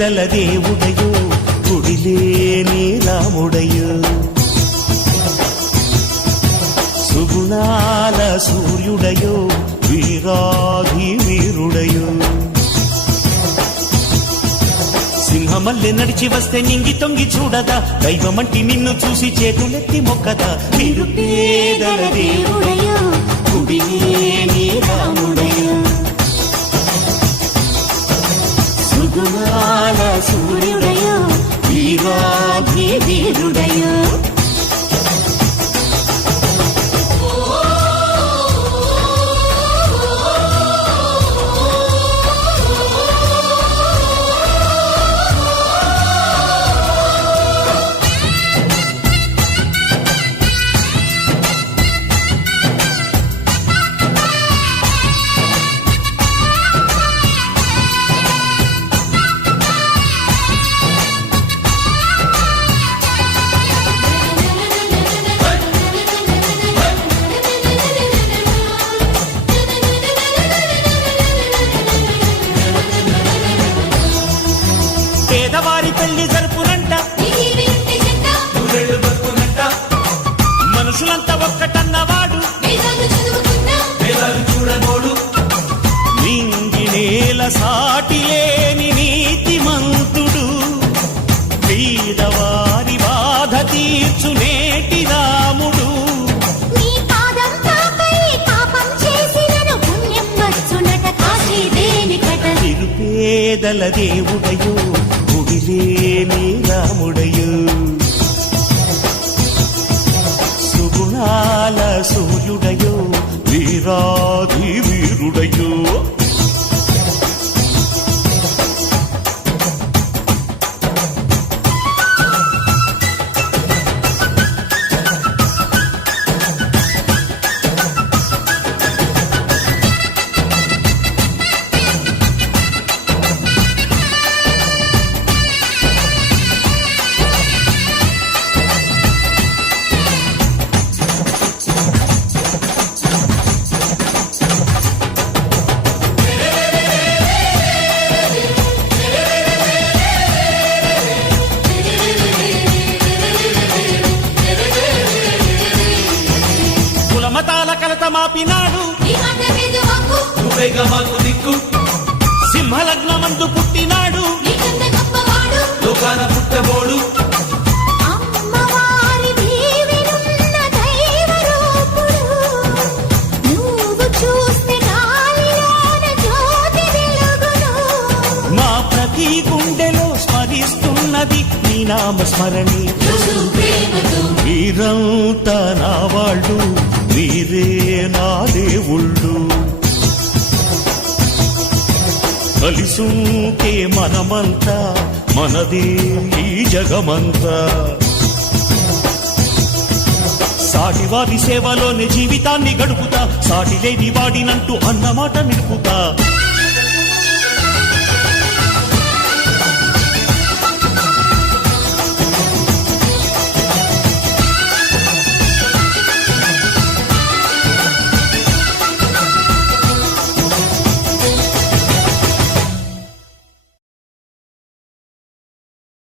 నిరుపేదల దేవుడయో గుడిలేని రాముడయో సుగుణాల సూర్యుడయో వీరాధి వీరుడయో సింహమల్లె నడిచి వస్తే నింగి తొంగి చూడదా దైవమంటి నిన్ను చూసి చేతులెత్తి మొక్కదా నిరుపేదల దేవుడయో గుడిలేని రాముడయో సుగుణాల సూర్యుడయో వీరాధి వీరుడయో పేదవారి పెళ్లి జరుపునంట మనుషులంతా ఒక్కటన్నవాడు చూడబోడు నింగి నేల సాటి లేని నీతిమంతుడు పేదవారి బాధ తీర్చు నేటి రాముడు నిరుపేదల దేవుడయో గుడిలేని రాముడయో సుగుణాల సూర్యుడయో వీరాధి వీరుడయో మతాల కలత మాపినాడు సింహలగ్నమందు పుట్టినాడు లోకాన పుట్టబోడు మా ప్రతి గుండెలో స్మరిస్తున్నది నీ నామస్మరణి వీరంతా నా వాళ్ళు వీరే నా దేవుళ్ళు కలిసుంటే మనమంతా మనదే ఈ జగమంతా సాటివారి సేవలోనే జీవితాన్ని గడుపుతా సాటి లేని వాడినంటూ అన్నమాట నిలుపుతా